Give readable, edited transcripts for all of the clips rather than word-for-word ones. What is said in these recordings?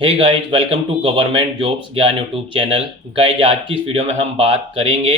Hey guys, welcome to government jobs Gyan YouTube channel. Guys, आज की इस वीडियो में हम बात करेंगे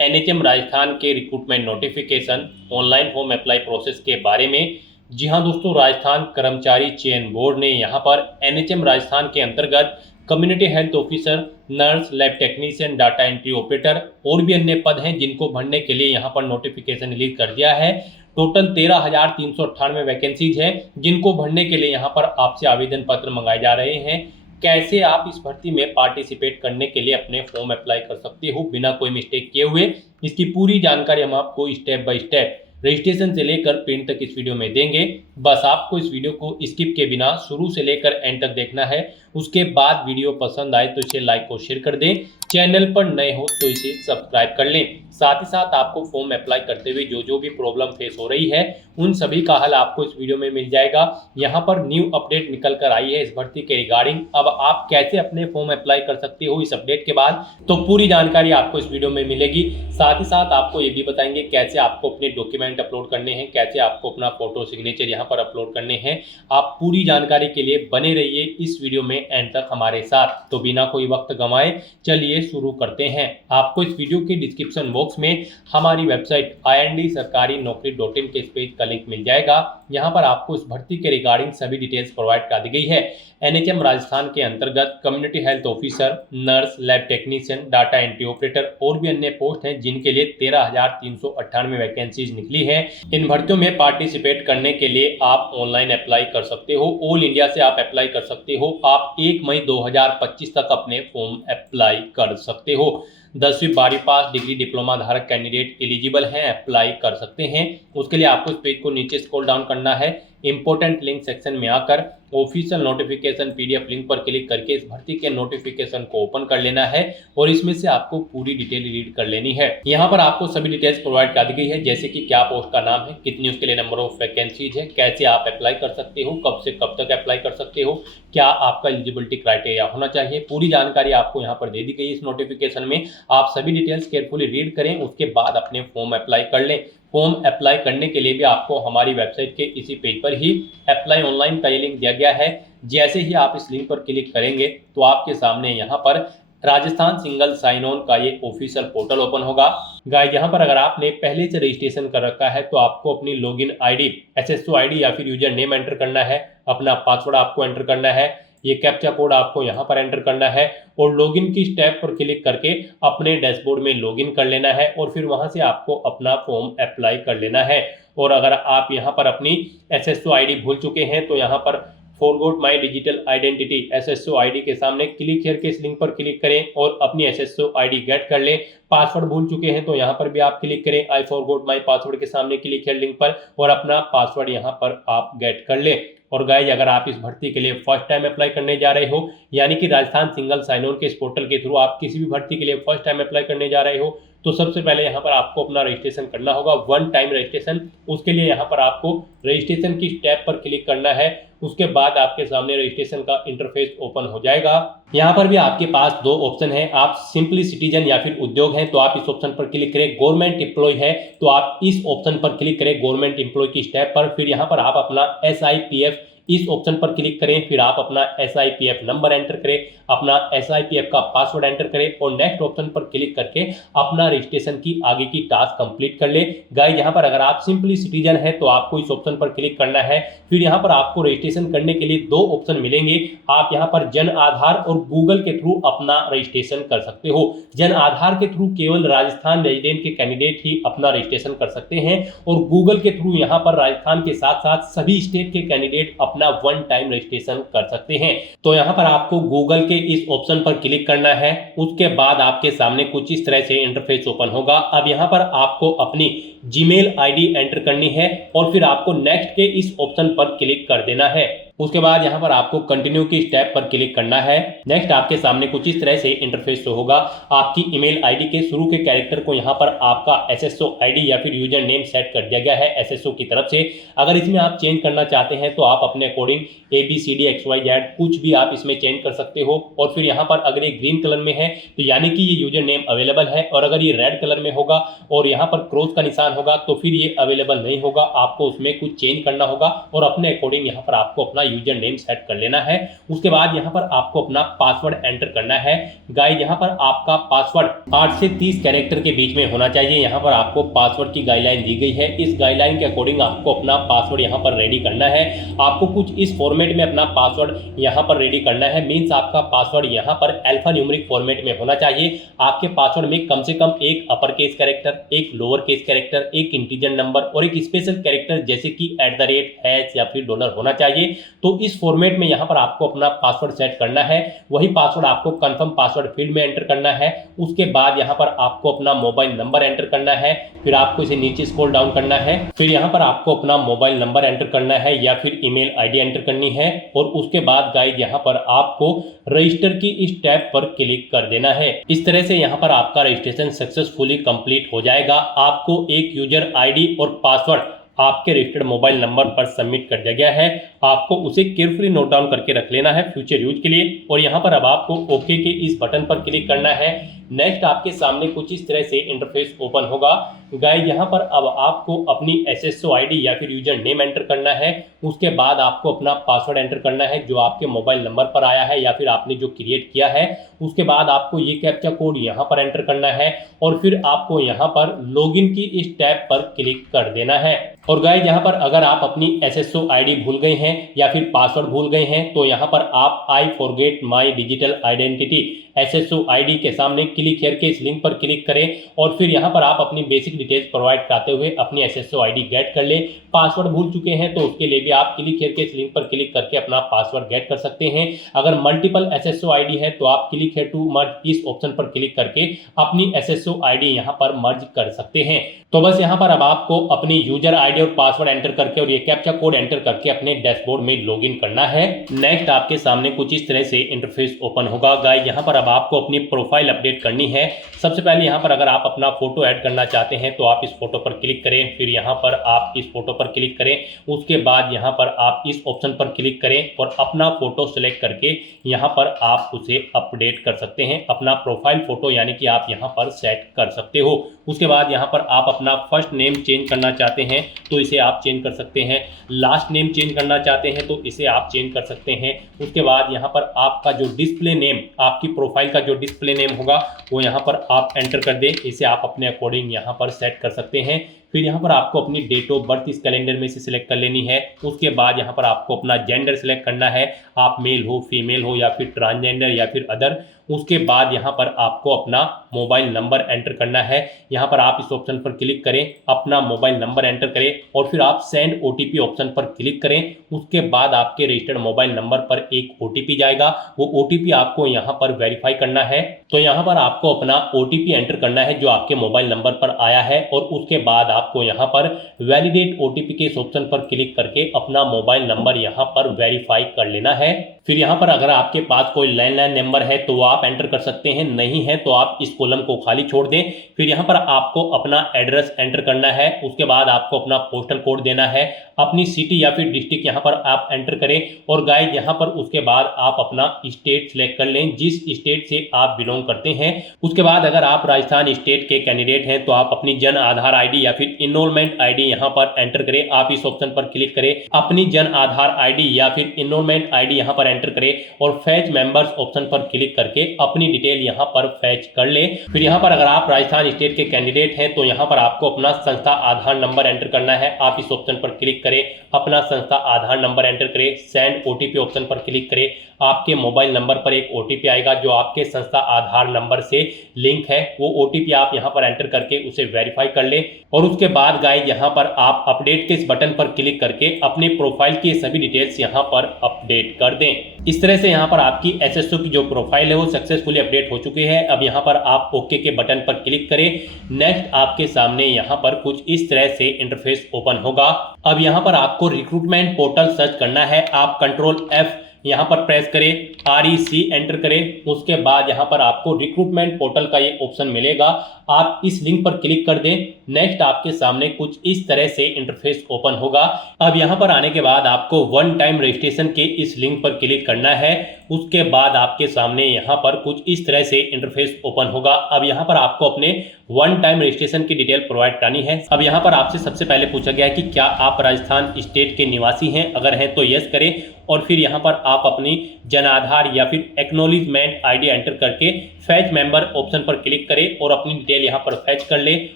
एनएचएम राजस्थान के recruitment notification online form apply process के बारे में। जी हां दोस्तों, राजस्थान कर्मचारी चयन बोर्ड ने यहां पर एनएचएम राजस्थान के अंतर्गत community health officer, nurse, lab technician, data entry operator और भी अन्य पद हैं जिनको भरने के लिए यहां पर नोटिफिकेशन रिलीज कर दिया है। टोटल 13,398 वैकेंसीज हैं जिनको भरने के लिए यहाँ पर आपसे आवेदन पत्र मंगाए जा रहे हैं। कैसे आप इस भर्ती में पार्टिसिपेट करने के लिए अपने फॉर्म अप्लाई कर सकते हो बिना कोई मिस्टेक किए हुए, इसकी पूरी जानकारी हम आपको स्टेप बाय स्टेप रजिस्ट्रेशन से लेकर प्रिंट तक इस वीडियो में देंगे। बस आपको इस वीडियो को स्किप के बिना शुरू से लेकर एंड तक देखना है। उसके बाद वीडियो पसंद आए तो इसे लाइक और शेयर कर दें। चैनल पर नए हो तो इसे सब्सक्राइब कर लें। साथ ही साथ आपको फॉर्म अप्लाई करते हुए जो भी प्रॉब्लम फेस हो रही है उन सभी का हल आपको इस वीडियो में मिल जाएगा। यहाँ पर न्यू अपडेट निकल कर आई है इस भर्ती के रिगार्डिंग। अब आप कैसे अपने फॉर्म अप्लाई कर सकते हो इस अपडेट के बाद, तो पूरी जानकारी आपको इस वीडियो में मिलेगी। साथ ही साथ आपको ये भी बताएंगे कैसे आपको अपने डॉक्यूमेंट अपलोड करने हैं, कैसे आपको अपना फोटो सिग्नेचर यहाँ पर अपलोड करने हैं। आप पूरी जानकारी के लिए बने रहिए इस वीडियो में एंड तक हमारे साथ। तो बिना कोई वक्त गंवाए चलिए शुरू करते हैं। आपको इस वीडियो के डिस्क्रिप्शन बॉक्स में हमारी वेबसाइट ind-sarkari-naukri.in के इस पेज का लिंक मिल जाएगा। यहाँ पर आपको इस भर्ती के रिगार्डिंग सभी डिटेल्स प्रोवाइड कर दी गई है। एनएचएम राजस्थान के अंतर्गत community health officer, nurse, lab technician, data entry operator और भी अन्य पोस्ट हैं जिनके लिए 13,398 वैकेंसीज निकली है। इन भर्तियों में पार्टिसिपेट करने के लिए आप ऑनलाइन अप्लाई कर सकते हो। ऑल इंडिया से आप अप्लाई कर सकते हो। आप 1 मई 2025 तक अपने फॉर्म अप्लाई कर सकते हो। 10वीं 12वीं पास, डिग्री, डिप्लोमा धारक कैंडिडेट एलिजिबल हैं, अप्लाई कर सकते हैं। उसके लिए आपको इस पेज को नीचे स्क्रॉल डाउन करना है। इंपॉर्टेंट लिंक सेक्शन में आकर ऑफिशियल नोटिफिकेशन पीडीएफ लिंक पर क्लिक करके इस भर्ती के नोटिफिकेशन को ओपन कर लेना है और इसमें से आपको पूरी डिटेल रीड कर लेनी है। यहाँ पर आपको सभी डिटेल्स प्रोवाइड कर दी गई है, जैसे कि क्या पोस्ट का नाम है, कितनी उसके लिए नंबर ऑफ वैकेंसीज है, कैसे आप अप्लाई कर सकते हो, कब से कब तक अप्लाई कर सकते हो, क्या आपका एलिजिबिलिटी क्राइटेरिया होना चाहिए। पूरी जानकारी आपको यहाँ पर दे दी गई इस नोटिफिकेशन में। आप सभी डिटेल्स केयरफुली रीड करें, उसके बाद अपने फॉर्म अप्लाई कर लें। फॉर्म अप्लाई करने के लिए भी आपको हमारी वेबसाइट के इसी पेज पर ही अप्लाई ऑनलाइन का ये लिंक दिया गया है। जैसे ही आप इस लिंक पर क्लिक करेंगे तो आपके सामने यहाँ पर राजस्थान सिंगल साइन ऑन का ये ऑफिशियल पोर्टल ओपन होगा। गाइस, यहाँ पर अगर आपने पहले से रजिस्ट्रेशन कर रखा है तो आपको अपनी लॉगिन आईडी, एसएसओ आईडी या फिर यूजर नेम एंटर करना है। अपना पासवर्ड आपको एंटर करना है। ये कैप्चा कोड आपको यहाँ पर एंटर करना है और लॉगिन की स्टेप पर क्लिक करके अपने डैशबोर्ड में लॉगिन कर लेना है और फिर वहाँ से आपको अपना फॉर्म अप्लाई कर लेना है। और अगर आप यहाँ पर अपनी एसएसओ आईडी भूल चुके हैं तो यहाँ पर forgot my digital identity SSO ID के सामने क्लिक हियर के इस लिंक पर क्लिक करें और अपनी एसएसओ आईडी गेट कर लें। पासवर्ड भूल चुके हैं तो यहाँ पर भी आप क्लिक करें आई फॉरगॉट माई पासवर्ड के सामने क्लिक हियर लिंक पर और अपना पासवर्ड यहाँ पर आप गेट कर लें। और गाइस, अगर आप इस भर्ती के लिए फर्स्ट टाइम अप्लाई करने जा रहे हो, यानी कि राजस्थान सिंगल साइन ऑन के इस पोर्टल के थ्रू आप किसी भी भर्ती के लिए फर्स्ट टाइम अप्लाई करने जा रहे हो, तो सबसे पहले यहाँ पर आपको अपना रजिस्ट्रेशन करना होगा, वन टाइम रजिस्ट्रेशन। उसके लिए यहाँ पर आपको रजिस्ट्रेशन की स्टेप पर क्लिक करना है। उसके बाद आपके सामने रजिस्ट्रेशन का इंटरफेस ओपन हो जाएगा। यहाँ पर भी आपके पास दो ऑप्शन है। आप सिंपली सिटीजन या फिर उद्योग हैं तो आप इस ऑप्शन पर क्लिक करें। गवर्नमेंट एम्प्लॉय है तो आप इस ऑप्शन पर क्लिक करें, गवर्नमेंट एम्प्लॉय की स्टेप पर। फिर यहाँ पर आप अपना SIPF इस ऑप्शन पर क्लिक करें। फिर आप अपना SIPF नंबर एंटर करें, अपना SIPF का पासवर्ड एंटर करें और नेक्स्ट ऑप्शन पर क्लिक करके अपना रजिस्ट्रेशन की आगे की टास्क कंप्लीट कर ले। गाइस, यहाँ पर अगर आप सिंपली सिटीजन है तो आपको इस ऑप्शन पर क्लिक करना है। फिर यहाँ पर आपको रजिस्ट्रेशन करने के लिए दो ऑप्शन मिलेंगे। आप यहाँ पर जन आधार और गूगल के थ्रू अपना रजिस्ट्रेशन कर सकते हो। जन आधार के थ्रू केवल राजस्थान रेजिडेंट के कैंडिडेट ही अपना रजिस्ट्रेशन कर सकते हैं और गूगल के थ्रू यहाँ पर राजस्थान के साथ साथ सभी स्टेट के कैंडिडेट अपना वन टाइम रजिस्ट्रेशन कर सकते हैं। तो यहाँ पर आपको गूगल के इस ऑप्शन पर क्लिक करना है। उसके बाद आपके सामने कुछ इस तरह से इंटरफेस ओपन होगा। अब यहाँ पर आपको अपनी जीमेल आईडी एंटर करनी है और फिर आपको नेक्स्ट के इस ऑप्शन पर क्लिक कर देना है। उसके बाद यहाँ पर आपको कंटिन्यू की स्टेप पर क्लिक करना है। नेक्स्ट आपके सामने कुछ इस तरह से इंटरफेस शो होगा। आपकी ईमेल आईडी के शुरू के कैरेक्टर को यहाँ पर आपका एसएसओ आईडी या फिर यूजर नेम सेट कर दिया गया है एसएसओ की तरफ से। अगर इसमें आप चेंज करना चाहते हैं तो आप अपने अकॉर्डिंग ABCDXYZ कुछ भी आप इसमें चेंज कर सकते हो। और फिर यहाँ पर अगर ये ग्रीन कलर में है तो यानी कि ये यूजर नेम अवेलेबल है, और अगर ये रेड कलर में होगा और यहाँ पर क्रॉस का निशान होगा तो फिर ये अवेलेबल नहीं होगा। आपको उसमें कुछ चेंज करना होगा और अपने अकॉर्डिंग यहाँ पर आपको अपना यूजर नेम सेट कर लेना है। उसके बाद यहाँ पर आपको अपना पासवर्ड एंटर करना है। गाइस यहाँ पर आपका पासवर्ड 8 से 30 कैरेक्टर के बीच में होना चाहिए। यहाँ पर आपको पासवर्ड की गाइडलाइन दी गई है। इस गाइडलाइन के अकॉर्डिंग आपको अपना पासवर्ड यहाँ पर रेडी करना है। आपको कुछ इस फॉर्मेट में अपना पासवर्ड यहाँ पर रेडी करना है। मीन्स आपका पासवर्ड यहाँ पर अल्फा न्यूमेरिक फॉर्मेट में होना चाहिए। आपके पासवर्ड में कम से कम एक अपर केस कैरेक्टर, एक लोअर केस कैरेक्टर, एक इंटीजर नंबर और एक स्पेशल कैरेक्टर जैसे कि @ या फिर डॉलर होना चाहिए। तो इस फॉर्मेट में यहाँ पर आपको अपना पासवर्ड सेट करना है। वही पासवर्ड आपको कंफर्म पासवर्ड फील्ड में एंटर करना है। उसके बाद यहाँ पर आपको अपना मोबाइल नंबर एंटर करना है। फिर आपको इसे नीचे स्क्रॉल डाउन करना है। फिर यहाँ पर आपको अपना मोबाइल नंबर एंटर करना है या फिर ईमेल आईडी एंटर करनी है। और उसके बाद गाइस यहाँ पर आपको रजिस्टर की इस टैब पर क्लिक कर देना है। इस तरह से यहाँ पर आपका रजिस्ट्रेशन सक्सेसफुली कंप्लीट हो जाएगा। आपको एक यूजर आईडी और पासवर्ड आपके रजिस्टर्ड मोबाइल नंबर पर सबमिट कर दिया गया है। आपको उसे केयरफुली नोट डाउन करके रख लेना है फ्यूचर यूज के लिए। और यहाँ पर अब आपको ओके के इस बटन पर क्लिक करना है। नेक्स्ट आपके सामने कुछ इस तरह से इंटरफेस ओपन होगा। गाइस यहाँ पर अब आपको अपनी SSO ID या फिर यूजर नेम एंटर करना है। उसके बाद आपको अपना पासवर्ड एंटर करना है जो आपके मोबाइल नंबर पर आया है या फिर आपने जो क्रिएट किया है। उसके बाद आपको ये कैप्चा कोड यहाँ पर एंटर करना है और फिर आपको यहाँ पर लॉगिन की इस टैब पर क्लिक कर देना है। और गाइस यहाँ पर अगर आप अपनी SSO ID भूल गए हैं या फिर पासवर्ड भूल गए हैं तो यहाँ पर आप I forget my digital identity SSO ID के सामने क्लिक करके इस लिंक पर क्लिक करें और फिर यहाँ पर आप अपनी बेसिक डिटेल्स प्रोवाइड कराते हुए अपनी SSO ID गेट कर ले। पासवर्ड भूल चुके हैं तो उसके लिए भी आप क्लिक करके इस लिंक पर क्लिक करके अपना पासवर्ड गेट कर सकते हैं। अगर मल्टीपल SSO ID है तो आप क्लिक है टू मर्ज इस ऑप्शन पर क्लिक करके अपनी SSO ID यहाँ पर मर्ज कर सकते हैं। तो बस यहाँ पर अब आपको अपनी यूजर आईडी और पासवर्ड एंटर करके और ये कैप्चा कोड एंटर करके अपने डैशबोर्ड में लॉगिन करना है। नेक्स्ट आपके सामने कुछ इस तरह से इंटरफेस ओपन होगा। गाइस यहाँ पर अब आपको अपनी प्रोफाइल अपडेट करनी है। सबसे पहले यहाँ पर अगर आप अपना फोटो ऐड करना चाहते हैं तो आप इस फोटो पर क्लिक करें। फिर यहाँ पर आप इस फोटो पर क्लिक करें। उसके बाद यहाँ पर आप इस ऑप्शन पर क्लिक करें और अपना फोटो सेलेक्ट करके यहाँ पर आप उसे अपडेट कर सकते हैं। अपना प्रोफाइल फोटो यानी कि आप यहाँ पर सेट कर सकते हो। उसके बाद यहाँ पर आप अपना फर्स्ट नेम चेंज करना चाहते हैं तो इसे आप चेंज कर सकते हैं। लास्ट नेम चेंज करना चाहते हैं तो इसे आप चेंज कर सकते हैं। उसके बाद यहाँ पर आपका जो डिस्प्ले नेम, आपकी प्रोफाइल का जो डिस्प्ले नेम होगा वो यहाँ पर आप एंटर कर दें। इसे आप अपने अकॉर्डिंग यहाँ पर सेट कर सकते हैं। फिर यहाँ पर आपको अपनी डेट ऑफ बर्थ इस कैलेंडर में से सिलेक्ट कर लेनी है। उसके बाद यहाँ पर आपको अपना जेंडर सिलेक्ट करना है, आप मेल हो, फीमेल हो या फिर ट्रांसजेंडर या फिर अदर। उसके बाद यहाँ पर आपको अपना मोबाइल नंबर एंटर करना है। यहाँ पर आप इस ऑप्शन पर क्लिक करें, अपना मोबाइल नंबर एंटर करें और फिर आप सेंड OTP ऑप्शन पर क्लिक करें। उसके बाद आपके रजिस्टर्ड मोबाइल नंबर पर एक OTP जाएगा। वो OTP आपको यहाँ पर वेरीफाई करना है। तो यहाँ पर आपको अपना OTP एंटर करना है जो आपके मोबाइल नंबर पर आया है और उसके बाद आपको यहाँ पर वैलिडेट OTP के इस ऑप्शन पर क्लिक करके अपना मोबाइल नंबर यहाँ पर वेरीफाई कर लेना है। फिर यहाँ पर अगर आपके पास कोई लैंडलाइन नंबर है तो आप एंटर कर सकते हैं, नहीं है तो आप इस कॉलम को खाली छोड़ दें। फिर यहाँ पर आपको अपना एड्रेस एंटर करना है। उसके बाद आपको अपना पोस्टल कोड देना है, अपनी सिटी या फिर डिस्ट्रिक्ट यहाँ पर आप एंटर करें। और गाइस यहाँ पर उसके बाद आप अपना स्टेट सिलेक्ट कर लें, जिस स्टेट से आप बिलोंग करते हैं। उसके बाद अगर आप राजस्थान स्टेट के कैंडिडेट हैं तो आप अपनी जन आधार ID या फिर इनरोलमेंट ID यहाँ पर एंटर करें। आप इस ऑप्शन पर क्लिक करें, अपनी जन आधार ID या फिर इनरोलमेंट ID यहाँ पर एंटर करें और फैच मेंबर्स ऑप्शन पर क्लिक करके अपनी डिटेल यहाँ पर फैच कर ले। फिर यहाँ पर अगर आप राजस्थान स्टेट के कैंडिडेट हैं तो यहाँ पर आपको अपना संस्था आधार नंबर एंटर करना है। आप इस ऑप्शन पर क्लिक करें, अपना संस्था आधार नंबर एंटर करें, सेंड OTP ऑप्शन पर क्लिक करें। आपके मोबाइल नंबर पर एक OTP आएगा जो आपके संस्था आधार नंबर से लिंक है। वो OTP आप यहाँ पर एंटर करके उसे वेरीफाई कर ले। और उसके बाद गाइस यहाँ पर आप अपडेट के इस बटन पर क्लिक करके अपने प्रोफाइल की सभी डिटेल्स यहाँ पर अपडेट कर दें। इस तरह से यहाँ पर आपकी SSO की जो प्रोफाइल है वो सक्सेसफुली अपडेट हो चुकी है। अब यहाँ पर आप ओके के बटन पर क्लिक करें। नेक्स्ट आपके सामने यहाँ पर कुछ इस तरह से इंटरफेस ओपन होगा। अब यहाँ पर आपको रिक्रूटमेंट पोर्टल सर्च करना है। आप कंट्रोल F यहाँ पर प्रेस करें, REC एंटर करें। उसके बाद यहाँ पर आपको रिक्रूटमेंट पोर्टल का ये ऑप्शन मिलेगा, आप इस लिंक पर क्लिक कर दें। नेक्स्ट आपके सामने कुछ इस तरह से इंटरफेस ओपन होगा। अब यहाँ पर आने के बाद आपको वन टाइम रजिस्ट्रेशन के इस लिंक पर क्लिक करना है। उसके बाद आपके सामने यहाँ पर कुछ इस तरह से इंटरफेस ओपन होगा। अब यहाँ पर आपको अपने वन टाइम रजिस्ट्रेशन की डिटेल प्रोवाइड करानी है। अब यहाँ पर आपसे सबसे पहले पूछा गया है कि क्या आप राजस्थान स्टेट के निवासी हैं, अगर हैं तो यस करें और फिर यहाँ पर आप अपनी जन आधार या फिर एक्नॉलेजमेंट आईडी एंटर करके फैच मेंबर ऑप्शन पर क्लिक करें और अपनी डिटेल यहाँ पर फैच कर लें।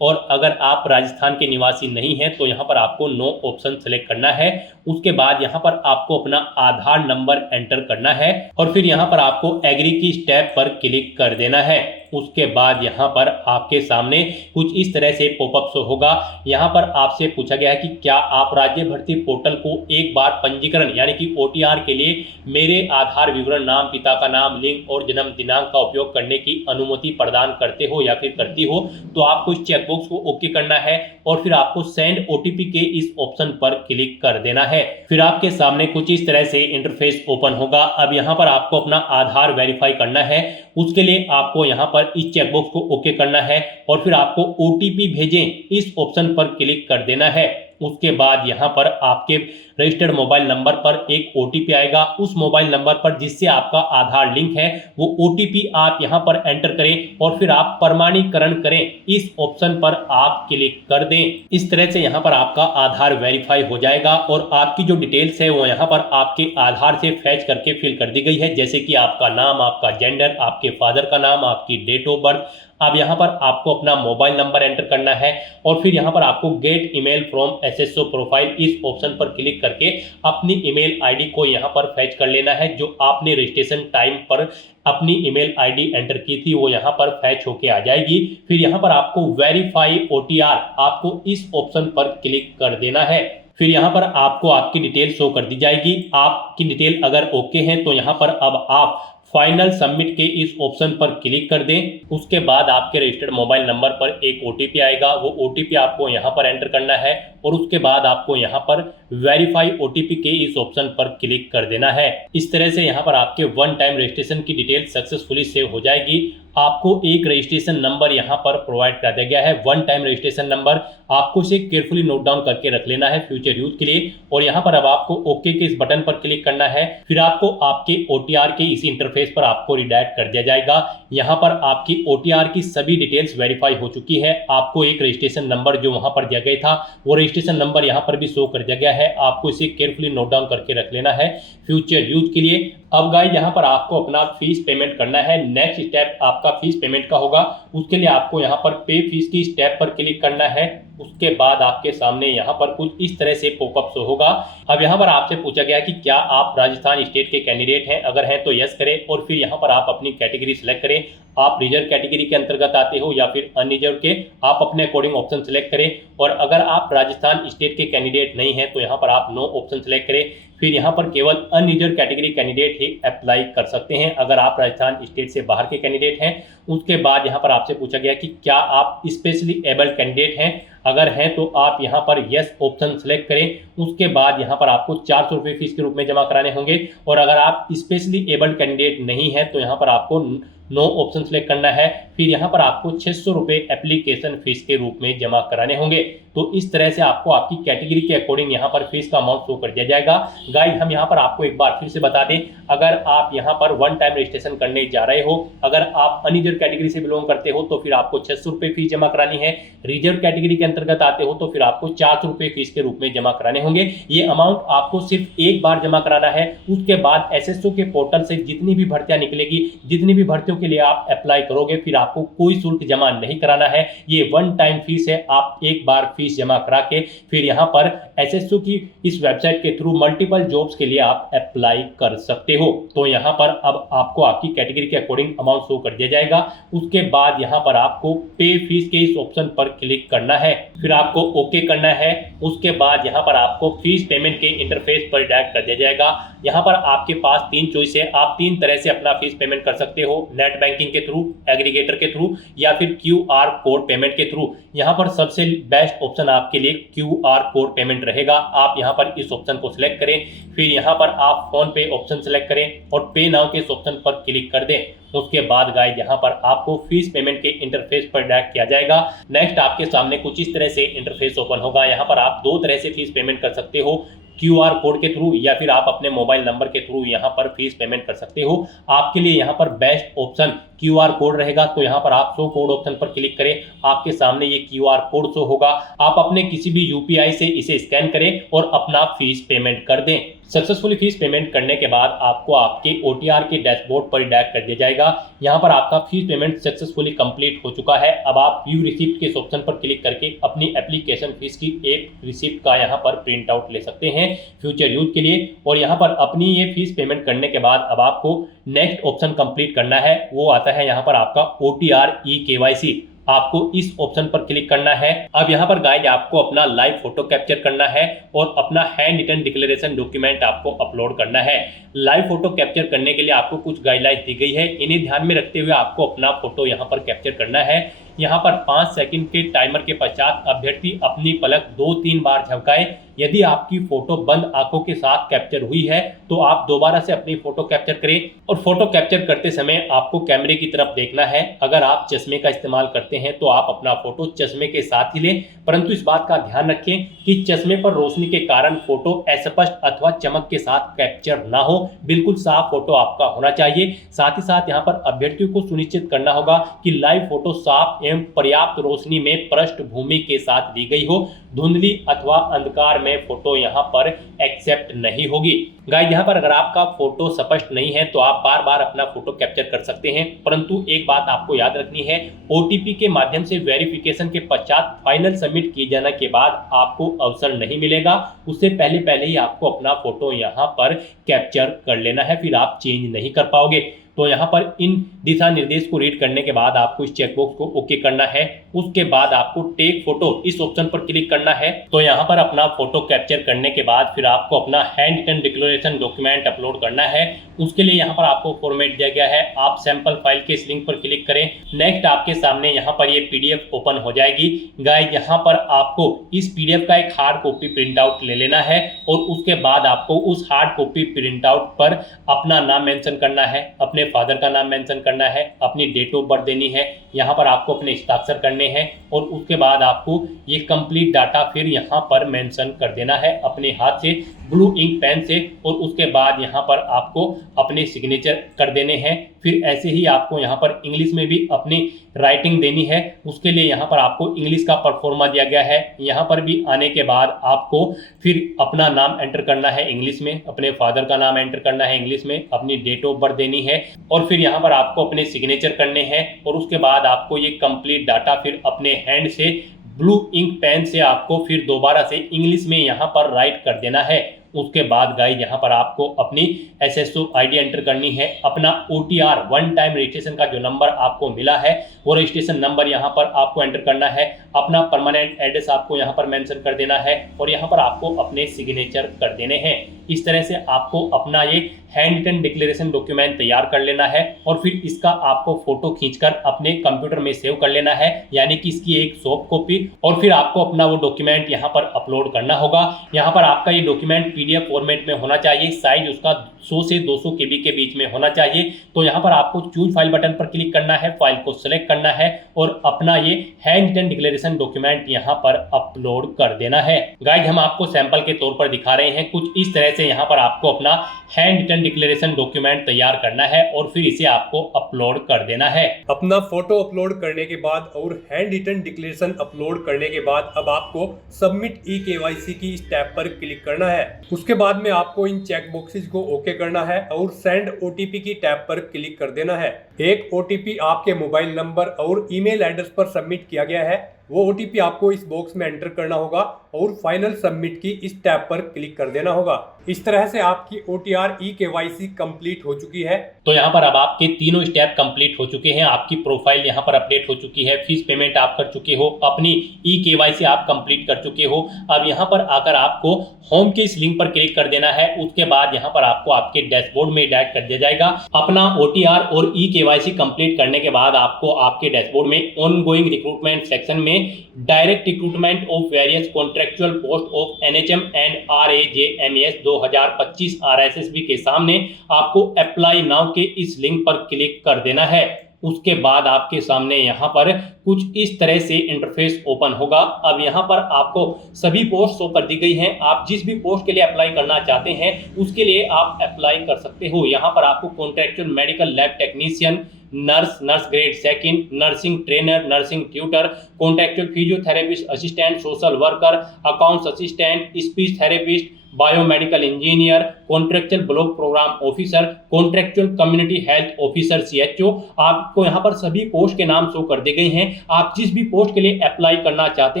और अगर आप राजस्थान के निवासी नहीं हैं तो यहाँ पर आपको नो ऑप्शन सेलेक्ट करना है। उसके बाद यहाँ पर आपको अपना आधार नंबर एंटर करना है और फिर यहाँ पर आपको एग्री की स्टेप पर क्लिक कर देना है। उसके बाद यहाँ पर आपके सामने कुछ इस तरह से पॉपअप शो होगा। यहाँ पर आपसे पूछा गया है कि क्या आप राज्य भर्ती पोर्टल को एक बार पंजीकरण यानी कि OTR के लिए मेरे आधार विवरण, नाम, पिता का नाम, लिंग और जन्म दिनांक का उपयोग करने की अनुमति प्रदान करते हो या फिर करती हो। तो आपको इस चेकबॉक्स को ओके करना है और फिर आपको सेंड OTP के इस ऑप्शन पर क्लिक कर देना है। फिर आपके सामने कुछ इस तरह से इंटरफेस ओपन होगा। अब यहाँ पर आपको अपना आधार वेरीफाई करना है। उसके लिए आपको यहाँ पर इस चेकबॉक्स को ओके करना है और फिर आपको OTP भेजें इस ऑप्शन पर क्लिक कर देना है। उसके बाद यहाँ पर आपके रजिस्टर्ड मोबाइल नंबर पर एक OTP आएगा। उस मोबाइल नंबर पर जिससे आपका आधार लिंक है वो OTP आप यहाँ पर एंटर करें और फिर आप प्रमाणीकरण करें इस ऑप्शन पर आप क्लिक कर दें। इस तरह से यहाँ पर आपका आधार वेरीफाई हो जाएगा और आपकी जो डिटेल्स है वो यहाँ पर आपके आधार से फैच करके फिल कर दी गई है, जैसे कि आपका नाम, आपका जेंडर, आपके फादर का नाम, आपकी डेट ऑफ बर्थ। अब यहाँ पर आपको अपना मोबाइल नंबर एंटर करना है और फिर यहाँ पर आपको gate email from SSO profile इस ऑप्शन पर क्लिक करके अपनी ईमेल आईडी को यहाँ पर फैच कर लेना है। जो आपने रजिस्ट्रेशन टाइम पर अपनी ईमेल आईडी एंटर की थी वो यहाँ पर फैच होके आ जाएगी। फिर यहाँ पर आपको वेरीफाई OTR आपको इस ऑप्शन पर क्लिक कर देना है। फिर यहाँ पर आपको आपकी डिटेल शो कर दी जाएगी। आपकी डिटेल अगर ओके है तो यहाँ पर अब आप फाइनल सबमिट के इस ऑप्शन पर क्लिक कर दें। उसके बाद आपके रजिस्टर्ड मोबाइल नंबर पर एक OTP आएगा। वो OTP आपको यहाँ पर एंटर करना है और उसके बाद आपको यहाँ पर वेरीफाई OTP के इस ऑप्शन पर क्लिक कर देना है। इस तरह से यहाँ पर आपके वन टाइम रजिस्ट्रेशन की डिटेल सक्सेसफुली सेव हो जाएगी। आपको एक रजिस्ट्रेशन नंबर यहाँ पर प्रोवाइड कर दिया गया है, वन टाइम रजिस्ट्रेशन नंबर। आपको इसे केयरफुली नोट डाउन करके रख लेना है फ्यूचर यूज के लिए। और यहाँ पर अब आपको ओके के इस बटन पर क्लिक करना है। फिर आपको आपके OTR के इसी इंटरफेस पर आपको रिडायरेक्ट कर दिया जाएगा। यहाँ पर आपकी OTR की सभी डिटेल्स वेरीफाई हो चुकी है। आपको एक रजिस्ट्रेशन नंबर जो वहां पर दिया गया था वो रजिस्ट्रेशन नंबर यहाँ पर भी शो कर दिया गया है। आपको इसे केयरफुली नोट डाउन करके रख लेना है फ्यूचर यूज के लिए। अब गाइस यहाँ पर आपको अपना फीस पेमेंट करना है। नेक्स्ट स्टेप आपका फीस पेमेंट का होगा। उसके लिए आपको यहाँ पर पे फीस की स्टेप पर क्लिक करना है। उसके बाद आपके सामने यहाँ पर कुछ इस तरह से पॉपअप शो होगा। अब यहाँ पर आपसे पूछा गया कि क्या आप राजस्थान स्टेट के कैंडिडेट हैं, अगर हैं तो यस करें और फिर यहाँ पर आप अपनी कैटेगरी सिलेक्ट करें। आप रिजर्व कैटेगरी के अंतर्गत आते हो या फिर अनरिजर्व के, आप अपने अकॉर्डिंग ऑप्शन सेलेक्ट करें। और अगर आप राजस्थान स्टेट के कैंडिडेट नहीं हैं तो यहाँ पर आप नो ऑप्शन सेलेक्ट करें। फिर यहाँ पर केवल अनरिजर्व कैटेगरी कैंडिडेट ही अप्लाई कर सकते हैं अगर आप राजस्थान स्टेट से बाहर के कैंडिडेट हैं। उसके बाद यहाँ पर आपसे पूछा गया कि क्या आप स्पेशली एबल्ड कैंडिडेट हैं, अगर हैं तो आप यहाँ पर यस ऑप्शन सेलेक्ट करें। उसके बाद यहाँ पर आपको 400 रुपये फीस के रूप में जमा कराने होंगे। और अगर आप स्पेशली एबल्ड कैंडिडेट नहीं हैं तो यहाँ पर आपको नो ऑप्शन सेलेक्ट करना है। फिर यहाँ पर आपको 600 रुपये एप्लीकेशन फीस के रूप में जमा कराने होंगे। तो इस तरह से आपको आपकी कैटेगरी के अकॉर्डिंग यहाँ पर फीस का अमाउंट शो कर दिया जाएगा। गाइस हम यहाँ पर आपको एक बार फिर से बता दें, अगर आप यहाँ पर वन टाइम रजिस्ट्रेशन करने जा रहे हो, अगर आप अनरिजर्व कैटेगरी से बिलोंग करते हो तो फिर आपको 600 रुपये फीस जमा करानी है। रिजर्व कैटेगरी के अंतर्गत आते हो तो फिर आपको 400 रुपये फीस के रूप में जमा कराने होंगे। ये अमाउंट आपको सिर्फ एक बार जमा कराना है। उसके बाद SSO के पोर्टल से जितनी भी भर्तियां निकलेगी, जितनी भी भर्तियों के लिए आप अप्लाई करोगे, फिर आपको कोई शुल्क जमा नहीं कराना है। ये वन टाइम फीस है। आप एक बार फीस जमा करा के फिर यहाँ पर SSO की इस वेबसाइट के थ्रू मल्टीपल जॉब्स के लिए आप अप्लाई कर सकते हो। तो यहाँ पर अब आपको आपकी कैटेगरी के अकॉर्डिंग अमाउंट शो कर दिया जाएगा। उसके बाद यहाँ पर आपको पे फीस के इस ऑप्शन पर क्लिक करना है। फिर आपको ओके करना है। उसके बाद यहाँ पर आपको फीस पेमेंट के इंटरफेस पर डायरेक्ट कर दिया जाएगा। यहाँ पर आपके पास 3 चॉइस है। आप 3 तरह से अपना फीस पेमेंट कर सकते हो, नेट बैंकिंग के थ्रू, एग्रीगेटर के थ्रू या फिर QR कोड पेमेंट के थ्रू। यहाँ पर सबसे बेस्ट ऑप्शन आपके लिए QR कोड पेमेंट रहेगा। आप यहाँ पर इस ऑप्शन को सिलेक्ट करें। फिर यहाँ पर आप फोन पे ऑप्शन सेलेक्ट करें और पे नाउ के इस ऑप्शन पर क्लिक कर दें। उसके बाद गाइस यहाँ पर आपको फीस पेमेंट के इंटरफेस पर डायरेक्ट किया जाएगा। नेक्स्ट आपके सामने कुछ इस तरह से इंटरफेस ओपन होगा। यहाँ पर आप 2 तरह से फीस पेमेंट कर सकते हो, QR कोड के थ्रू या फिर आप अपने मोबाइल नंबर के थ्रू यहाँ पर फीस पेमेंट कर सकते हो। आपके लिए यहाँ पर बेस्ट ऑप्शन QR कोड रहेगा। तो यहाँ पर आप शो कोड ऑप्शन पर क्लिक करें, आपके सामने ये QR कोड शो होगा। आप अपने किसी भी UPI से इसे स्कैन करें और अपना फीस पेमेंट कर दें। सक्सेसफुली फीस पेमेंट करने के बाद आपको आपके OTR के डैशबोर्ड पर डायरेक्ट कर दिया जाएगा। यहाँ पर आपका फीस पेमेंट सक्सेसफुली कंप्लीट हो चुका है। अब आप व्यू रिसिप्ट के इस ऑप्शन पर क्लिक करके अपनी एप्लीकेशन फीस की एक रिसिप्ट का यहाँ पर प्रिंट आउट ले सकते हैं फ्यूचर यूज के लिए। और यहाँ पर अपनी ये फीस पेमेंट करने के बाद अब आपको नेक्स्ट ऑप्शन कंप्लीट करना है। वो आता है यहाँ पर आपका OTR eKYC। आपको इस ऑप्शन पर क्लिक करना है। अब यहाँ पर गाइज आपको अपना लाइव फोटो कैप्चर करना है और अपना हैंड रिटन डिक्लेरेशन डॉक्यूमेंट आपको अपलोड करना है। लाइव फोटो कैप्चर करने के लिए आपको कुछ गाइडलाइंस दी गई है, इन्हें ध्यान में रखते हुए आपको अपना फोटो यहाँ पर कैप्चर करना है। यहाँ पर 5 सेकंड के टाइमर के पश्चात अभ्यर्थी अपनी पलक 2-3 बार झपकाए। यदि आपकी फोटो बंद आंखों के साथ कैप्चर हुई है तो आप दोबारा से अपनी फोटो कैप्चर करें और फोटो कैप्चर करते समय आपको कैमरे की तरफ देखना है। अगर आप चश्मे का इस्तेमाल करते हैं तो आप अपना फोटो चश्मे के साथ ही लें, परंतु इस बात का ध्यान रखें कि चश्मे पर रोशनी के कारण फोटो अस्पष्ट अथवा चमक के साथ कैप्चर ना हो। बिल्कुल साफ फोटो आपका होना चाहिए। साथ ही साथ यहाँ पर अभ्यर्थियों को सुनिश्चित करना होगा कि लाइव फोटो साफ एवं पर्याप्त रोशनी में पृष्ठभूमि के साथ ली गई हो। धुंधली अथवा अंधकार में फोटो यहाँ पर एक्सेप्ट नहीं होगी। गाइस यहाँ पर अगर आपका फोटो स्पष्ट नहीं है तो आप बार बार अपना फोटो कैप्चर कर सकते हैं, परंतु एक बात आपको याद रखनी है, OTP के माध्यम से वेरिफिकेशन के पश्चात फाइनल सबमिट किए जाने के बाद आपको अवसर नहीं मिलेगा। उससे पहले ही आपको अपना फोटो यहाँ पर कैप्चर कर लेना है, फिर आप चेंज नहीं कर पाओगे। तो यहाँ पर इन दिशा निर्देश को रीड करने के बाद आपको इस चेकबॉक्स को ओके करना है। उसके बाद आपको टेक फोटो इस ऑप्शन पर क्लिक करना है। तो यहाँ पर अपना फोटो कैप्चर करने के बाद फिर आपको अपना handwritten declaration document upload करना है। उसके लिए यहाँ पर आपको फॉर्मेट दिया गया है, आप सैंपल फाइल के इस लिंक पर क्लिक करें। नेक्स्ट आपके सामने यहाँ पर ये PDF ओपन हो जाएगी। गाइस यहाँ पर आपको इस PDF का एक हार्ड कॉपी प्रिंट आउट ले लेना है और उसके बाद आपको उस हार्ड कॉपी प्रिंट आउट पर अपना नाम मेंशन करना है, अपने फादर का नाम मेंशन करना है, अपनी डेट ऑफ बर्थ देनी है, यहाँ पर आपको अपने हस्ताक्षर करने हैं और उसके बाद आपको ये कंप्लीट डाटा फिर यहाँ पर मेंशन कर देना है अपने हाथ से ब्लू इंक पेन से। और उसके बाद यहाँ पर आपको अपने सिग्नेचर कर देने हैं। फिर ऐसे ही आपको यहाँ पर इंग्लिश में भी अपनी राइटिंग देनी है। उसके लिए यहाँ पर आपको इंग्लिश का परफॉर्मा दिया गया है। यहाँ पर भी आने के बाद आपको फिर अपना नाम एंटर करना है इंग्लिश में, अपने फादर का नाम एंटर करना है इंग्लिश में, अपनी डेट ऑफ बर्थ देनी है और फिर यहाँ पर आपको अपने सिग्नेचर करने हैं। और उसके बाद आपको ये कंप्लीट डाटा फिर अपने हैंड से ब्लू इंक पेन से आपको फिर दोबारा से इंग्लिश में यहाँ पर राइट कर देना है। उसके बाद गाइस यहाँ पर आपको अपनी SSO ID एंटर करनी है, अपना OTR वन टाइम रजिस्ट्रेशन का जो नंबर आपको मिला है वो रजिस्ट्रेशन नंबर यहाँ पर आपको एंटर करना है, अपना परमानेंट एड्रेस आपको यहाँ पर मेंशन कर देना है और यहाँ पर आपको अपने सिग्नेचर कर देने हैं। इस तरह से आपको अपना ये हैंड रिटन डिक्लेरेशन डॉक्यूमेंट तैयार कर लेना है और फिर इसका आपको फोटो खींचकर अपने कंप्यूटर में सेव कर लेना है, यानी कि इसकी एक सॉफ्ट कॉपी। और फिर आपको अपना वो डॉक्यूमेंट यहाँ पर अपलोड करना होगा। यहाँ पर आपका ये डॉक्यूमेंट PDF फॉर्मेट में होना चाहिए, साइज उसका 100 से 200 KB के बीच में होना चाहिए। तो यहाँ पर आपको चूज फाइल बटन पर क्लिक करना है, फाइल को सिलेक्ट करना है और अपना ये हैंड रिटन डिक्लेरेशन डॉक्यूमेंट यहाँ पर अपलोड कर देना है। गाइस हम आपको सैंपल के तौर पर दिखा रहे हैं, कुछ इस तरह से यहाँ पर आपको अपना हैंड रिटन डिक्लेरेशन डॉक्यूमेंट तैयार करना है और फिर इसे आपको अपलोड कर देना है। अपना फोटो अपलोड करने के बाद और हैंड रिटन डिक्लेरेशन अपलोड करने के बाद अब आपको सबमिट eKYC की इस टैब पर क्लिक करना है। उसके बाद में आपको इन चेक बॉक्सेस को ओके करना है और सेंड OTP की टैब पर क्लिक कर देना है। एक OTP आपके मोबाइल नंबर और ईमेल एड्रेस पर सबमिट किया गया है, वो OTP आपको इस बॉक्स में एंटर करना होगा और फाइनल सबमिट की इस टैब पर क्लिक कर देना होगा। इस तरह से आपकी OTR eKYC कंप्लीट हो चुकी है। तो यहाँ पर अब आपके तीनों स्टेप कंप्लीट हो चुके हैं, आपकी प्रोफाइल यहाँ पर अपडेट हो चुकी है, फीस पेमेंट आप कर चुके हो, अपनी eKYC आप कंप्लीट कर चुके हो। अब यहाँ पर आकर आपको होम के इस लिंक पर क्लिक कर देना है। उसके बाद यहाँ पर आपको आपके डैशबोर्ड में डायरेक्ट कर दिया जाएगा। अपना OTR और eKYC कंप्लीट करने के बाद आपको आपके डैशबोर्ड में ऑनगोइंग रिक्रूटमेंट सेक्शन में direct recruitment of various contractual post of NHM and RAJMES 2025 RSSB के सामने आपको अप्लाई नाउ के इस लिंक पर क्लिक कर देना है। उसके बाद आपके सामने यहाँ पर कुछ इस तरह से इंटरफेस ओपन होगा। अब यहाँ पर आपको सभी पोस्ट शो कर दी गई हैं। आप जिस भी पोस्ट के लिए अप्लाई करना चाहते हैं उसके लिए आप अप्लाई कर सकते हो। यहाँ पर आपको contractual medical lab technician, nurse, nurse grade second, nursing trainer, nursing tutor, contractual physiotherapist assistant, social worker, accounts assistant, speech therapist, biomedical engineer, contractual block programme officer, contractual community health officer CHO, आपको यहाँ पर सभी post के नाम show कर दिए गए हैं। आप जिस भी पोस्ट के लिए अप्लाई करना चाहते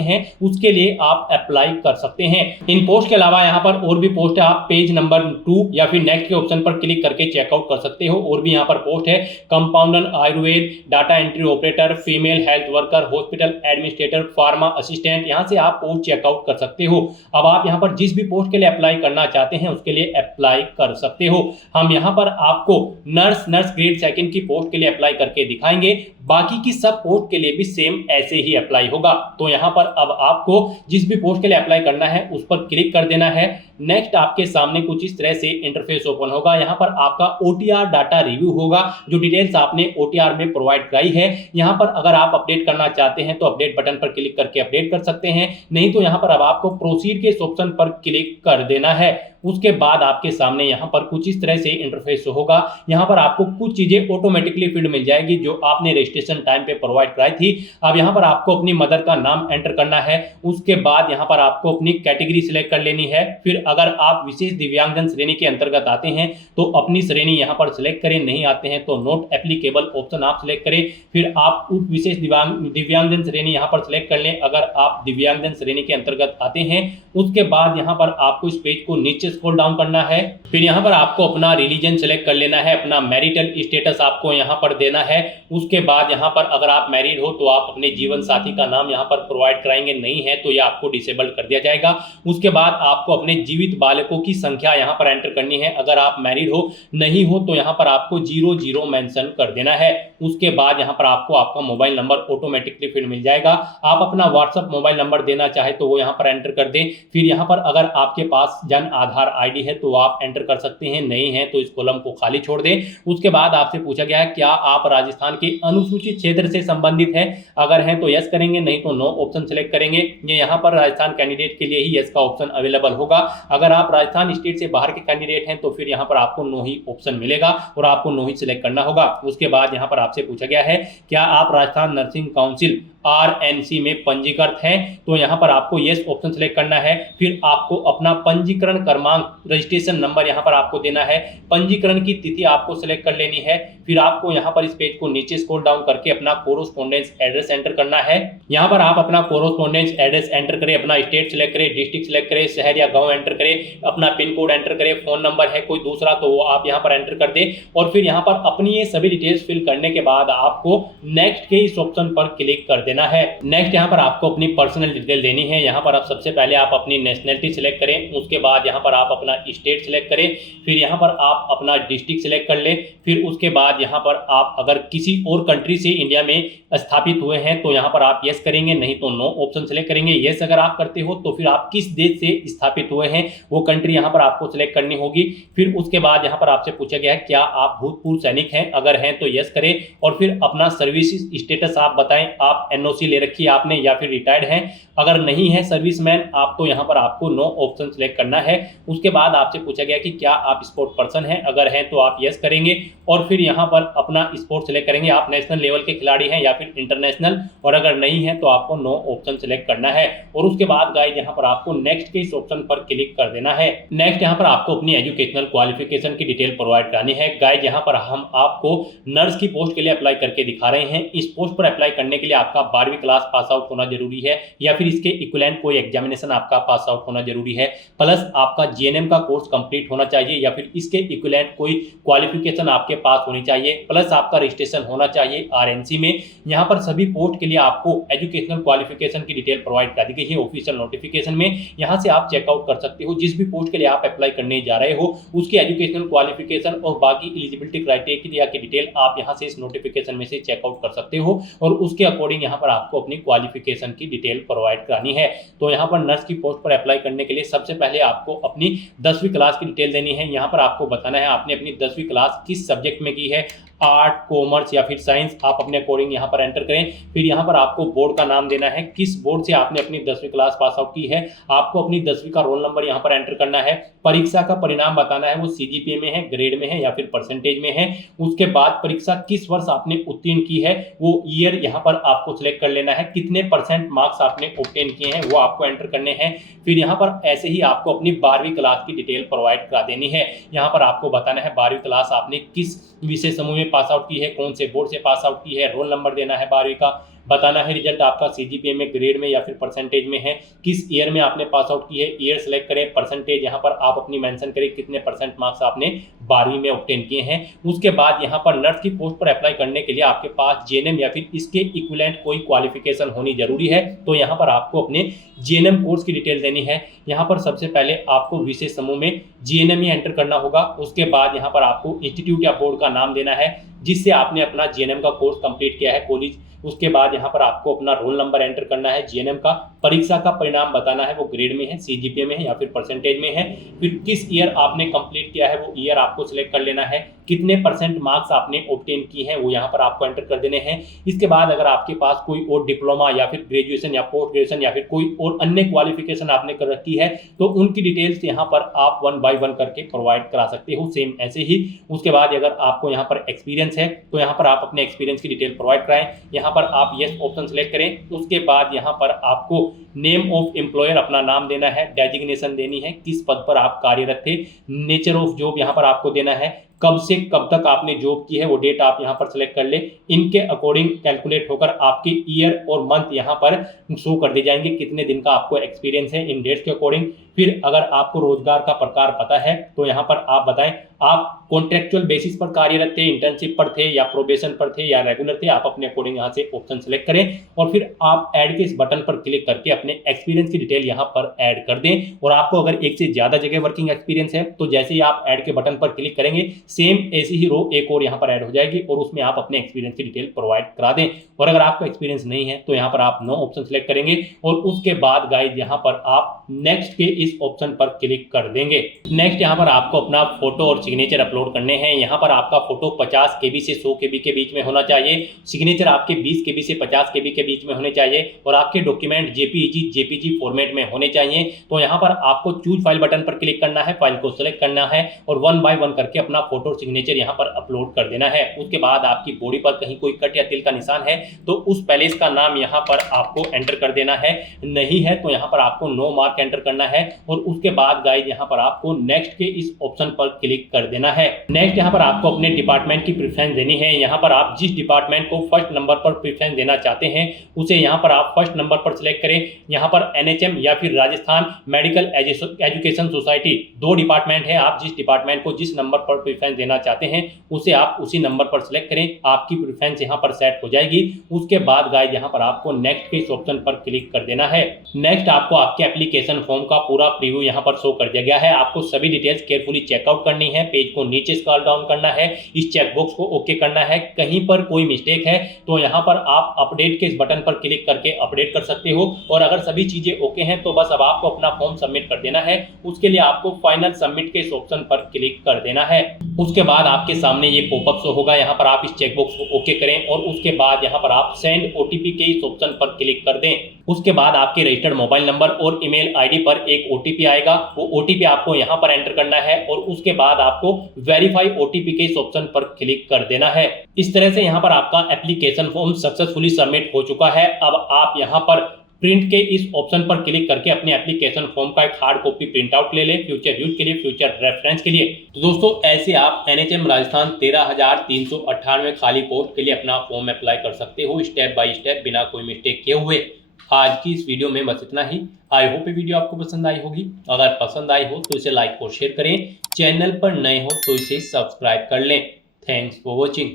हैं उसके लिए आप अप्लाई कर सकते हैं। इन पोस्ट के अलावा यहाँ पर और भी पोस्ट है, आप पेज नंबर 2 या फिर नेक्स्ट के ऑप्शन पर क्लिक करके चेकआउट कर सकते हो। और भी यहाँ पर पोस्ट है, compounder Ayurveda, data entry operator, female health worker, hospital administrator, pharma assistant, यहाँ से आप पोस्ट चेकआउट कर सकते हो। अब आप यहाँ पर जिस भी पोस्ट के लिए अप्लाई करना चाहते हैं उसके लिए अप्लाई कर सकते हो। हम यहाँ पर आपको नर्स ग्रेड सेकंड की पोस्ट के लिए अप्लाई करके दिखाएंगे, बाकी की सब पोस्ट के लिए भी सेम ऐसे ही अप्लाई होगा। तो यहाँ पर अब आपको जिस भी पोस्ट के लिए अप्लाई करना है उस पर क्लिक कर देना है। नेक्स्ट आपके सामने कुछ इस तरह से इंटरफेस ओपन होगा। यहाँ पर आपका OTR डाटा रिव्यू होगा, जो डिटेल्स आपने OTR में प्रोवाइड कराई है। यहाँ पर अगर आप अपडेट करना चाहते हैं तो अपडेट बटन पर क्लिक करके अपडेट कर सकते हैं, नहीं तो यहाँ पर अब आपको प्रोसीड के ऑप्शन पर क्लिक कर देना है। उसके बाद आपके सामने यहाँ पर कुछ इस तरह से इंटरफेस होगा। यहाँ पर आपको कुछ चीजें ऑटोमेटिकली फील्ड मिल जाएगी जो आपने रजिस्ट्रेशन टाइम पे प्रोवाइड कराई थी। अब यहाँ पर आपको अपनी मदर का नाम एंटर करना है। उसके बाद यहाँ पर आपको अपनी कैटेगरी सिलेक्ट कर लेनी है। फिर अगर आप विशेष दिव्यांगजन श्रेणी के अंतर्गत आते हैं तो अपनी श्रेणी यहाँ पर सिलेक्ट करें, नहीं आते हैं तो नॉट एप्लीकेबल ऑप्शन आप सिलेक्ट करें। फिर आप उस विशेष दिव्यांगजन श्रेणी यहाँ पर सिलेक्ट कर लें अगर आप दिव्यांगजन श्रेणी के अंतर्गत आते हैं। उसके बाद यहाँ पर आपको इस पेज को नीचे स्क्रॉल डाउन करना है। फिर यहाँ पर आपको अपना रिलीजन सिलेक्ट कर लेना है, अपना मैरिटल स्टेटस आपको यहाँ पर देना है। उसके बाद यहाँ पर अगर आप मैरिड हो तो आप अपने जीवन साथी का नाम यहाँ पर प्रोवाइड कराएंगे, नहीं है तो ये आपको डिसेबल्ड कर दिया जाएगा। उसके बाद आपको अपने जीवित बालकों की संख्या यहाँ पर एंटर करनी है। अगर आप मैरिड हो, नहीं हो तो यहाँ पर आपको 00 मेंशन कर देना है। उसके बाद यहाँ पर आपको आपका मोबाइल नंबर ऑटोमेटिकली फिर मिल जाएगा। आप अपना व्हाट्सएप मोबाइल नंबर देना चाहे तो वो यहाँ पर एंटर कर दें। फिर यहाँ पर अगर आपके पास जन आधार ID है तो आप एंटर कर सकते हैं, नहीं है तो इस कॉलम को खाली छोड़ दें। उसके बाद आपसे पूछा गया है क्या आप राजस्थान के अनुसूचित क्षेत्र से संबंधित हैं, अगर हैं तो यस करेंगे, नहीं तो नो ऑप्शन सिलेक्ट करेंगे। ये यहाँ पर राजस्थान कैंडिडेट के लिए ही यस का ऑप्शन अवेलेबल होगा। अगर आप राजस्थान स्टेट से बाहर के कैंडिडेट हैं तो फिर यहाँ पर आपको नो ही ऑप्शन मिलेगा और आपको नो ही सिलेक्ट करना होगा। उसके बाद यहाँ पर आपसे पूछा गया है क्या आप राजस्थान नर्सिंग काउंसिल RNC में पंजीकृत हैं, तो यहाँ पर आपको यस ऑप्शन सिलेक्ट करना है। फिर आपको अपना पंजीकरण क्रमांक, रजिस्ट्रेशन नंबर यहाँ पर आपको देना है। पंजीकरण की तिथि आपको सिलेक्ट कर लेनी है। फिर आपको यहाँ पर इस पेज को नीचे स्क्रॉल डाउन करके अपना कोरोस्पोंडेंस एड्रेस एंटर करना है। यहाँ पर आप अपना कोरोस्पोंडेंस एड्रेस एंटर करें, अपना स्टेट सिलेक्ट करें, डिस्ट्रिक्ट सिलेक्ट करें, शहर या गाँव एंटर करें, अपना पिन कोड एंटर करें, फोन नंबर है कोई दूसरा तो वो आप यहाँ पर एंटर कर दें। और फिर यहाँ पर अपनी ये सभी डिटेल्स फिल करने के बाद आपको नेक्स्ट के इस ऑप्शन पर क्लिक कर देना है। नेक्स्ट यहाँ पर आपको अपनी पर्सनल डिटेल देनी है। यहाँ पर आप सबसे पहले आप अपनी नेशनलिटी सिलेक्ट करें, उसके बाद यहाँ पर आप अपना स्टेट सिलेक्ट करें, फिर यहाँ पर आप अपना डिस्ट्रिक्ट सिलेक्ट कर लें। फिर उसके बाद यहाँ पर आप अगर किसी और कंट्री से इंडिया में स्थापित हुए हैं तो यहाँ पर आप यस करेंगे, नहीं तो नो ऑप्शन सिलेक्ट करेंगे। यस अगर आप करते हो तो फिर आप किस देश से स्थापित हुए हैं वो कंट्री यहाँ पर आपको सिलेक्ट करनी होगी। फिर उसके बाद यहाँ पर आपसे पूछा गया है क्या आप भूतपूर्व सैनिक हैं, अगर हैं तो यस करें। और फिर अपना सर्विस स्टेटस आप बताएं, आप NOC ले रखी है आपने या फिर रिटायर्ड हैं। अगर नहीं है सर्विसमैन आप तो यहाँ पर आपको नो ऑप्शन सिलेक्ट करना है। उसके बाद आपसे पूछा गया कि क्या आप स्पोर्ट पर्सन हैं, अगर हैं तो आप यस करेंगे। और फिर यहाँ पर अपना स्पोर्ट सिलेक्ट करेंगे, आप नेशनल लेवल के खिलाड़ी हैं या फिर इंटरनेशनल, और अगर नहीं है तो आपको नो ऑप्शन सिलेक्ट करना है। और उसके बाद गाइस यहाँ पर आपको नेक्स्ट के इस ऑप्शन पर क्लिक कर देना है। नेक्स्ट यहाँ पर आपको अपनी एजुकेशनल क्वालिफिकेशन की डिटेल प्रोवाइड करानी है। गाइस यहाँ पर हम आपको नर्स की पोस्ट के लिए अप्लाई करके दिखा रहे हैं। इस पोस्ट पर अप्लाई करने के लिए आपका 12वीं क्लास पास आउट होना जरूरी है या फिर इसके इक्विवेलेंट कोई एग्जामिनेशन आपका पास आउट होना जरूरी है, प्लस आपका GNM का कोर्स कंप्लीट होना चाहिए या फिर इसके इक्विवेलेंट कोई क्वालिफिकेशन आपके पास होनी चाहिए, प्लस आपका रजिस्ट्रेशन होना चाहिए RNC में। यहाँ पर सभी पोस्ट के लिए आपको एजुकेशनल क्वालिफिकेशन की डिटेल प्रोवाइड कर दी गई है ऑफिशियल नोटिफिकेशन में। यहाँ से आप चेकआउट कर सकते हो जिस भी पोस्ट के लिए आप अप्लाई करने जा रहे हो उसकी एजुकेशनल क्वालिफिकेशन और बाकी एलिजिबिलिटी क्राइटेरिया की डिटेल आप यहाँ से इस नोटिफिकेशन में से चेकआउट कर सकते हो और उसके अकॉर्डिंग यहाँ पर आपको अपनी क्वालिफिकेशन की डिटेल प्रोवाइड करानी है। तो यहाँ पर नर्स की पोस्ट पर अप्लाई करने के लिए सबसे पहले आपको अपनी 10वीं क्लास की डिटेल देनी है। यहाँ पर आपको बताना है आपने अपनी 10वीं क्लास किस सब्जेक्ट में की है, आर्ट, कॉमर्स या फिर साइंस आप अपने अकॉर्डिंग यहाँ पर एंटर करें। फिर यहाँ पर आपको बोर्ड का नाम देना है, किस बोर्ड से आपने अपनी 10वीं क्लास पास आउट की है। आपको अपनी 10वीं का रोल नंबर यहाँ पर एंटर करना है। परीक्षा का परिणाम बताना है, वो सीजीपीए में है, ग्रेड में है या फिर परसेंटेज में है। उसके बाद परीक्षा किस वर्ष आपने उत्तीर्ण की है वो ईयर यहाँ पर आपको सिलेक्ट कर लेना है। कितने % मार्क्स आपने ऑब्टेन किए हैं वो आपको एंटर करने हैं। फिर यहाँ पर ऐसे ही आपको अपनी 12वीं क्लास की डिटेल प्रोवाइड करा देनी है। यहाँ पर आपको बताना है 12वीं क्लास आपने किस विषय समूह में पास आउट की है, कौन से बोर्ड से पास आउट की है, रोल नंबर देना है 12वीं का, बताना है रिजल्ट आपका सीजीपीए में, ग्रेड में या फिर परसेंटेज में है, किस ईयर में आपने पास आउट की है, ईयर सेलेक्ट करें, परसेंटेज यहाँ पर आप अपनी मेंशन करें कितने % मार्क्स आपने 12वीं में ऑब्टेन किए हैं। उसके बाद यहाँ पर नर्स की पोस्ट पर अप्लाई करने के लिए आपके पास जेएनएम या फिर इसके इक्विवेलेंट कोई क्वालिफिकेशन होनी जरूरी है। तो यहाँ पर आपको अपने जेएनएम कोर्स की डिटेल देनी है। यहाँ पर सबसे पहले आपको विषय समूह में जेएनएम ही एंटर करना होगा। उसके बाद यहाँ पर आपको इंस्टीट्यूट या बोर्ड का नाम देना है जिससे आपने अपना जेएनएम का कोर्स कंप्लीट किया है, कॉलेज। उसके बाद यहाँ पर आपको अपना रोल नंबर एंटर करना है, जेएनएम का परीक्षा का परिणाम बताना है, वो ग्रेड में है, सीजीपीए में है या फिर परसेंटेज में है। फिर किस ईयर आपने कंप्लीट किया है वो ईयर आपको सिलेक्ट कर लेना है। कितने % मार्क्स आपने ऑब्टेन किए हैं वो यहाँ पर आपको एंटर कर देने हैं। इसके बाद अगर आपके पास कोई और डिप्लोमा या फिर ग्रेजुएशन या पोस्ट ग्रेजुएशन या फिर कोई और अन्य क्वालिफिकेशन आपने कर रखी है तो उनकी डिटेल्स यहाँ पर आप 1 बाय 1 करके प्रोवाइड करा सकते हो, सेम ऐसे ही। उसके बाद अगर आपको यहाँ पर एक्सपीरियंस है तो यहाँ पर आप अपने एक्सपीरियंस की डिटेल प्रोवाइड कराएं। यहाँ पर आप यस ऑप्शन सेलेक्ट करें। उसके बाद यहाँ पर आपको नेम ऑफ एम्प्लॉयर अपना नाम देना है, डेजिग्नेशन देनी है, किस पद पर आप कार्यरत थे, नेचर ऑफ जॉब यहाँ पर आपको देना है, कब से कब तक आपने जॉब की है वो डेट आप यहाँ पर सिलेक्ट कर ले। इनके अकॉर्डिंग कैलकुलेट होकर आपके ईयर और मंथ यहाँ पर शो कर दे जाएंगे कितने दिन का आपको एक्सपीरियंस है इन डेट्स के अकॉर्डिंग। फिर अगर आपको रोजगार का प्रकार पता है तो यहाँ पर आप बताएं आप कॉन्ट्रेक्चुअल बेसिस पर कार्यरत थे, इंटर्नशिप पर थे या प्रोबेशन पर थे या रेगुलर थे। आप अपने अकॉर्डिंग यहाँ से ऑप्शन सेलेक्ट करें और फिर आप ऐड के इस बटन पर क्लिक करके अपने एक्सपीरियंस की डिटेल यहाँ पर ऐड कर दें। और आपको अगर एक से ज्यादा जगह वर्किंग एक्सपीरियंस है तो जैसे ही आप ऐड के बटन पर क्लिक करेंगे सेम ऐसी ही रो एक और यहाँ पर ऐड हो जाएगी और उसमें आप अपने एक्सपीरियंस की डिटेल प्रोवाइड करा दें। और अगर आपको एक्सपीरियंस नहीं है तो यहाँ पर आप नो ऑप्शन सेलेक्ट करेंगे और उसके बाद गाइस यहाँ पर आप नेक्स्ट के इस ऑप्शन पर क्लिक कर देंगे। नेक्स्ट यहाँ पर आपको अपना फोटो और सिग्नेचर अपलोड करने हैं। यहाँ पर आपका फोटो 50 KB से 100 KB के बीच में होना चाहिए, सिग्नेचर आपके 20 KB से 50 KB के बीच में होने चाहिए और आपके डॉक्यूमेंट जेपीजी फॉर्मेट में होने चाहिए। तो यहाँ पर आपको चूज फाइल बटन पर क्लिक करना है, फाइल को सिलेक्ट करना है और 1 बाय 1 करके अपना फोटो और सिग्नेचर यहाँ पर अपलोड कर देना है। उसके बाद आपकी बॉडी पर कहीं कोई कट या तिल का निशान है तो उस पैलेस का नाम यहाँ पर आपको एंटर कर देना है, नहीं है तो यहाँ पर आपको नो मार्क एंटर करना है और उसके बाद गाइस यहाँ पर आपको नेक्स्ट के इस ऑप्शन पर क्लिक कर देना है। नेक्स्ट यहाँ पर आपको अपने डिपार्टमेंट की प्रेफरेंस देनी है। यहाँ पर आप जिस डिपार्टमेंट को फर्स्ट नंबर पर प्रेफरेंस देना चाहते हैं उसे यहाँ पर आप फर्स्ट नंबर पर सिलेक्ट करें। यहाँ पर एनएचएम या फिर Rajasthan medical education society 2 department है। आप जिस डिपार्टमेंट को जिस नंबर पर प्रेफरेंस देना चाहते हैं उसे आप उसी नंबर पर सिलेक्ट करें, आपकी प्रेफरेंस यहाँ पर सेट हो जाएगी। उसके बाद गाइस यहाँ पर आपको नेक्स्ट के इस ऑप्शन पर क्लिक कर देना है। नेक्स्ट आपको आपके एप्लीकेशन फॉर्म का पूरा प्रीव्यू यहाँ पर शो कर दिया गया है। आपको सभी डिटेल्स केयरफुली चेकआउट करनी है, पेज को नीचे स्क्रॉल डाउन करना है, इस चेकबॉक्स को ओके करना है। कहीं पर कोई मिस्टेक है तो यहाँ पर आप अपडेट के इस बटन पर क्लिक करके अपडेट कर सकते हो और अगर सभी चीजें ओके हैं तो बस अब आपको अपना फॉर्म सबमिट कर देना है। उसके लिए आपको फाइनल सबमिट के इस ऑप्शन पर क्लिक कर देना है। उसके बाद आपके सामने ये पॉपअप शो होगा, यहाँ पर आप इस चेकबॉक्स को ओके करें और उसके बाद यहाँ पर आप सेंड ओटीपी के इस ऑप्शन पर क्लिक कर दें। उसके बाद आपके रजिस्टर्ड मोबाइल नंबर और ईमेल आईडी पर एक ओटीपी आएगा, वो ओटीपी आपको यहाँ पर एंटर करना है और उसके बाद आपको वेरीफाई ओटीपी के इस ऑप्शन पर क्लिक कर देना है। इस तरह से यहाँ पर आपका एप्लीकेशन फॉर्म सक्सेसफुली सबमिट हो चुका है। अब आप यहाँ पर प्रिंट के इस ऑप्शन पर क्लिक करके अपने एप्लीकेशन फॉर्म का एक हार्ड कॉपी प्रिंट आउट ले लें फ्यूचर यूज के लिए, फ्यूचर रेफरेंस के लिए। तो दोस्तों ऐसे आप एनएचएम राजस्थान 13,398 खाली पोस्ट के लिए अपना फॉर्म अप्लाई कर सकते हो स्टेप बाय स्टेप बिना कोई मिस्टेक किए हुए। आज की इस वीडियो में बस इतना ही। आई होप ये वीडियो आपको पसंद आई होगी। अगर पसंद आई हो तो इसे लाइक और शेयर करें, चैनल पर नए हो तो इसे सब्सक्राइब कर लें। Thanks for watching.